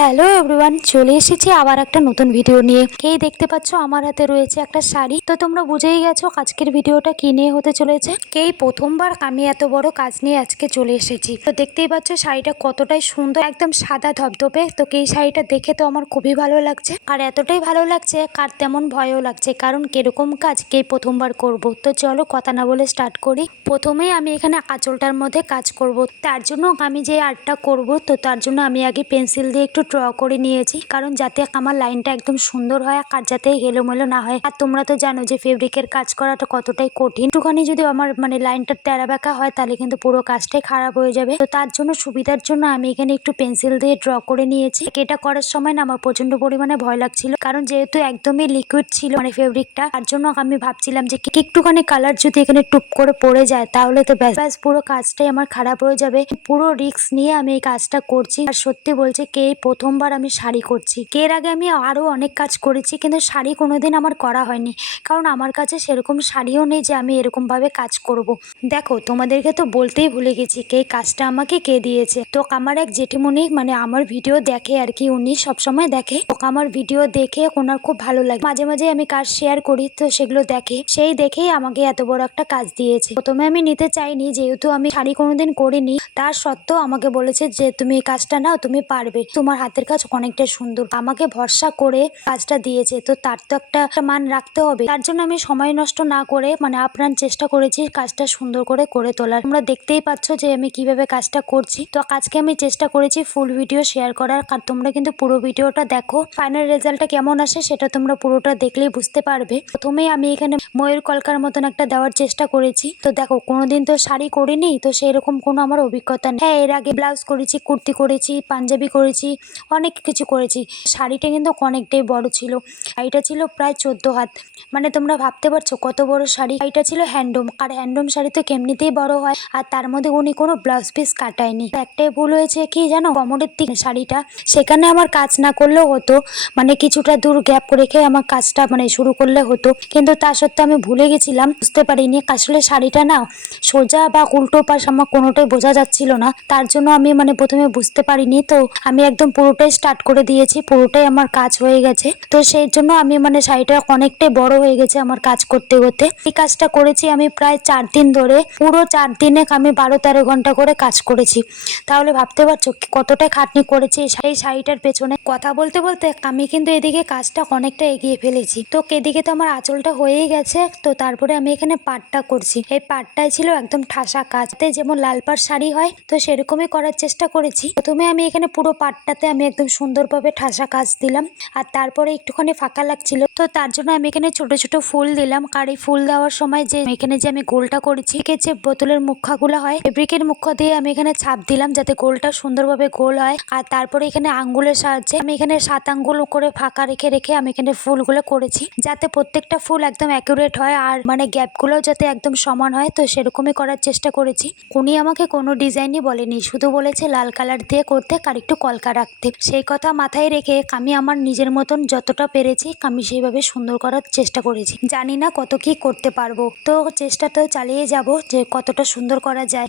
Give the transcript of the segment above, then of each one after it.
Hello everyone চলে এসেছি আবার একটা নতুন ভিডিও নিয়ে। এই দেখতে পাচ্ছ, আমার হাতে রয়েছে একটা শাড়ি। তো তোমরা বুঝেই গেছো আজকের ভিডিওটা কি নিয়ে হতে চলেছে? এই প্রথমবার আমি এত বড় কাজ নিয়ে আজকে চলে এসেছি। তো দেখতেই পাচ্ছ, শাড়িটা কতটাই সুন্দর, একদম সাদা ধবধবে। তো এই শাড়িটা দেখে তো আমার খুবই ভালো লাগছে। আর এতটাই ভালো লাগছে, কার তেমন ভয়ও লাগছে, কারণ কীরকম কাজ কে প্রথমবার করব। তো চলো কথা না বলে স্টার্ট করি। প্রথমেই আমি এখানে আঁচলটার মধ্যে কাজ করব। তার জন্য আমি যে আর্টটা করব, তো তার জন্য আমি আগে পেন্সিল দিয়ে একটু ড্র করে নিয়েছি। কারণ যাতে আমার লাইনটা একদম সুন্দর হয় আর যাতে এলোমেলো না হয়। আর তোমরা তো জানো যে ফেব্রিকের কাজ করাটা কতটাই কঠিন। একটুখানি যদি আমার মানে লাইনটা তেরা বেঁকা হয়, তাহলে কিন্তু পুরো কাজটাই খারাপ হয়ে যাবে। তো তার জন্য সুবিধার জন্য আমি এখানে একটু পেন্সিল দিয়ে ড্র করে নিয়েছি। এটা করার সময় না আমার প্রচণ্ড পরিমাণে ভয় লাগছিল। কারণ যেহেতু একদমই লিকুইড ছিল মানে ফেব্রিকটা তার জন্য আমি ভাবছিলাম যে একটুখানি কালার যদি এখানে টুপ করে পড়ে যায়, তাহলে তো ব্যাস। ব্যাস, পুরো কাজটাই আমার খারাপ হয়ে যাবে। পুরো রিস্ক নিয়ে আমি এই কাজটা করছি। আর সত্যি বলছে, কে প্রথমবার আমি শাড়ি করছি। এর আগে আমি আরও অনেক কাজ করেছি, কিন্তু শাড়ি কোনোদিন আমার করা হয়নি। কারণ আমার কাছে সেরকম শাড়িও নেই যে আমি এরকম ভাবে কাজ করব। দেখো, তোমাদেরকে তো বলতেই ভুলে গেছি কে কাজটা আমাকে কে দিয়েছে। তো আমার এক জেঠিমণি মানে আমার ভিডিও দেখে আর কি, উনি সবসময় দেখে। তো আমার ভিডিও দেখে ওনার খুব ভালো লাগে। মাঝে মাঝে আমি কাজ শেয়ার করি, তো সেগুলো দেখে। সেই দেখেই আমাকে এত বড় একটা কাজ দিয়েছে। প্রথমে আমি নিতে চাইনি, যেহেতু আমি শাড়ি কোনোদিন করিনি। তার সত্ত্বেও আমাকে বলেছে যে, তুমি এই কাজটা নাও, তুমি পারবে। তোমার হাতের কাজ অনেকটা সুন্দর। আমাকে ভরসা করে কাজটা দিয়েছে, তো তার তো একটা মান রাখতে হবে। তার জন্য আমি সময় নষ্ট না করে মানে আপ্রাণ চেষ্টা করেছি কাজটা সুন্দর করে করে তোলার। তোমরা দেখতেই পাচ্ছ যে আমি কীভাবে কাজটা করছি। তো আজকে আমি চেষ্টা করেছি ফুল ভিডিও শেয়ার করার। আর তোমরা কিন্তু পুরো ভিডিওটা দেখো। ফাইনাল রেজাল্টটা কেমন আসে সেটা তোমরা পুরোটা দেখলেই বুঝতে পারবে। প্রথমেই আমি এখানে ময়ূর কলকার মতন একটা দেওয়ার চেষ্টা করেছি। তো দেখো, কোনোদিন তো শাড়ি করিনি, তো সেরকম কোনো আমার অভিজ্ঞতা নেই। হ্যাঁ এর আগে ব্লাউজ করেছি, কুর্তি করেছি, পাঞ্জাবি করেছি অনেক কিছু করেছি। শাড়িটা কিন্তু অনেকটাই বড় ছিল। শাড়িটা ছিল প্রায় চোদ্দ হাত। মানে তোমরা ভাবতে পারছ কত বড় শাড়ি? শাড়িটা ছিল হ্যান্ডলুম। আর হ্যান্ডলুম শাড়ি তো কেমনিতেই বড় হয়। আর তার মধ্যে উনি কোনো ব্লাউজ পিস কাটায়নি। একটাই ভুল হয়েছে কি জানো? কমরের দিকে শাড়িটা। সেখানে আমার কাজ না করলেও হতো। মানে কিছুটা দূর গ্যাপ রেখে আমার কাজটা মানে শুরু করলে হতো। কিন্তু তা সত্ত্বেও আমি ভুলে গেছিলাম। বুঝতে পারিনি। আসলে শাড়িটা না সোজা বা উল্টো পাশ আমার কোনোটাই বোঝা যাচ্ছিল না। তার জন্য আমি মানে প্রথমে বুঝতে পারিনি। তো আমি একদম পুরোটাই স্টার্ট করে দিয়েছি, পুরোটাই আমার কাজ হয়ে গেছে। তো সেই জন্য আমি মানে শাড়িটা অনেকটাই বড় হয়ে গেছে আমার কাজ করতে করতে। এই কাজটা করেছি আমি প্রায় চার দিন ধরে, পুরো চার দিনে আমি বারো তেরো ঘণ্টা করে কাজ করেছি। তাহলে ভাবতে পারছ কতটা খাটনি করেছি এই শাড়িটার পেছনে। কথা বলতে বলতে আমি কিন্তু এদিকে কাজটা অনেকটা এগিয়ে ফেলেছি। তো এদিকে তো আমার আঁচলটা হয়েই গেছে, তো তারপরে আমি এখানে পাটটা করছি। এই পাটটাই ছিল একদম ঠাসা কাজতে যেমন লাল পাড় শাড়ি হয়, তো সেরকমই করার চেষ্টা করেছি। প্রথমে আমি এখানে পুরো পাটটাতে আমি একদম সুন্দরভাবে ঠাসা কাজ দিলাম। আর তারপরে একটুখানি ফাঁকা লাগছিল। তো তার জন্য আমি এখানে ছোট ছোট ফুল দিলাম। আর এই ফুল দেওয়ার সময় যে এখানে যে আমি গোলটা করেছি যে বোতলের মুখাগুলো হয়, ফেব্রিকের মুখ দিয়ে আমি এখানে ছাপ দিলাম যাতে গোলটা সুন্দরভাবে গোল হয়। আর তারপরে এখানে আঙ্গুলের সাহায্যে আমি এখানে সাত আঙ্গুল করে ফাঁকা রেখে রেখে আমি এখানে ফুলগুলো করেছি। যাতে প্রত্যেকটা ফুল একদম অ্যাকুরেট হয় আর মানে গ্যাপগুলো যাতে একদম সমান হয়। তো সেরকমই করার চেষ্টা করেছি। উনি আমাকে কোনো ডিজাইনই বলেনি। শুধু বলেছে লাল কালার দিয়ে করতে, আর একটু কলকা রাখতে সেই কথা মাথায় রেখে আমি আমার নিজের মতন যতটা পেরেছি আমি সেইভাবে সুন্দর করার চেষ্টা করেছি। জানি না কত কি করতে পারব। তো চেষ্টা তো চালিয়ে যাব যে কতটা সুন্দর করা যায়।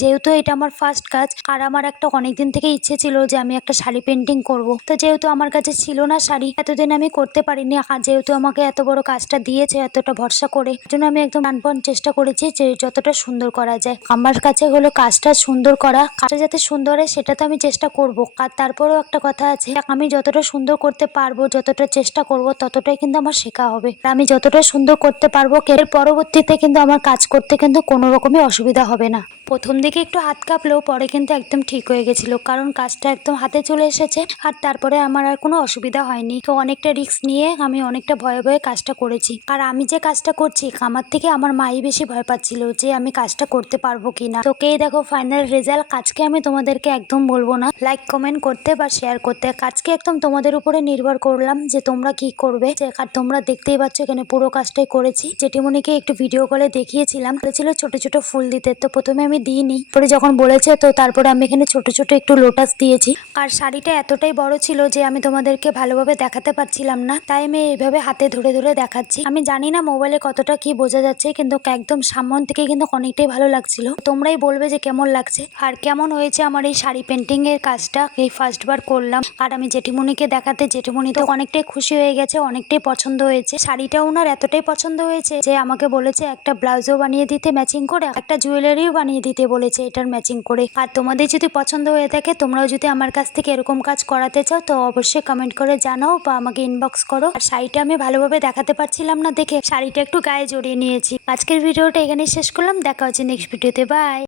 যেহেতু এটা আমার ফার্স্ট কাজ, আর আমার একটা অনেকদিন থেকে ইচ্ছে ছিল যে আমি একটা শাড়ি পেন্টিং করব। তো যেহেতু আমার কাছে ছিল না শাড়ি, এতদিন আমি করতে পারিনি। আর যেহেতু আমাকে এত বড় কাজটা দিয়েছে, এতটা ভরসা করে জন্য আমি একদম প্রাণপণ চেষ্টা করেছি যে যতটা সুন্দর করা যায়। আমার কাছে হলো কাজটা সুন্দর করা। কাজটা যাতে সুন্দর হয়, সেটা তো আমি চেষ্টা করব। আর তারপরেও একটা কথা আছে, আমি যতটা সুন্দর করতে পারব, যতটা চেষ্টা করব, ততটাই কিন্তু আমার শেখা হবে। আমি যতটা সুন্দর করতে পারব এর পরবর্তীতে কিন্তু আমার কাজ করতে কিন্তু কোনো রকমই অসুবিধা হবে না। প্রথম দিকে একটু হাত কাঁপলেও পরে কিন্তু একদম ঠিক হয়ে গেছিল, কারণ কাজটা একদম হাতে চলে এসেছে, আর তারপরে আমার আর কোনো অসুবিধা হয়নি। তো অনেকটা রিস্ক নিয়ে আমি অনেকটা ভয়ে ভয়ে কাজটা করেছি। আর আমি যে কাজটা করছি, আমার থেকে আমার মাই বেশি ভয় পাচ্ছিল যে আমি কাজটা করতে পারব কিনা। তোকেই দেখো ফাইনাল রেজাল্ট কাজকে আমি তোমাদেরকে একদম বলব না। লাইক কমেন্ট করতে বা শেয়ার করতে। কাজকে একদম তোমাদের উপরে নির্ভর করলাম যে তোমরা কি করবে। আর তোমরা দেখতেই পাচ্ছ এখানে পুরো কাজটাই করেছি। জেঠিমণিকে একটু ভিডিও কলে দেখিয়েছিলাম। বলেছিল ছোট ছোট ফুল দিতে। তো প্রথমে আমি দিইনি। পরে যখন বলেছে, তো তারপরে আমি এখানে ছোট ছোট একটু লোটাস দিয়েছি। আর শাড়িটা এতটাই বড় ছিল যে আমি তোমাদেরকে ভালোভাবে দেখাতে পারছিলাম না। তাই আমি এইভাবে হাতে ধরে ধরে দেখাচ্ছি। আমি জানি না মোবাইলে কতটা কি বোঝা যাচ্ছে, কিন্তু একদম সামন থেকে কিন্তু অনেকটাই ভালো লাগছিল। তোমরাই বলবে যে কেমন লাগছে। আর কেমন হয়েছে আমার এই শাড়ি পেন্টিং এর কাজটা? এই ফার্স্ট বার করলাম। আর আমি জেঠিমণিকে দেখাতে, জেঠিমণি তো অনেকটাই খুশি হয়ে গেছে, অনেকটাই পছন্দ হয়েছে। শাড়িটা ওনার এতটাই পছন্দ হয়েছে যে আমাকে বলেছে, একটা ব্লাউজও বানিয়ে দিতে ম্যাচিং করে, একটা জুয়েলারিও বানিয়ে দিতে বলেছে এটার ম্যাচিং করে। আর তোমাদের যদি পছন্দ হয়ে থাকে, তোমরাও যদি আমার কাছ থেকে এরকম কাজ করাতে চাও, তো অবশ্যই কমেন্ট করে জানাও বা আমাকে ইনবক্স করো। আর শাড়িটা আমি ভালোভাবে দেখাতে পারছিলাম না দেখে শাড়িটা একটু গায়ে জড়িয়ে নিয়েছি। আজকের ভিডিওটা এখানে শেষ করলাম। দেখা হচ্ছে নেক্সট ভিডিওতে বাই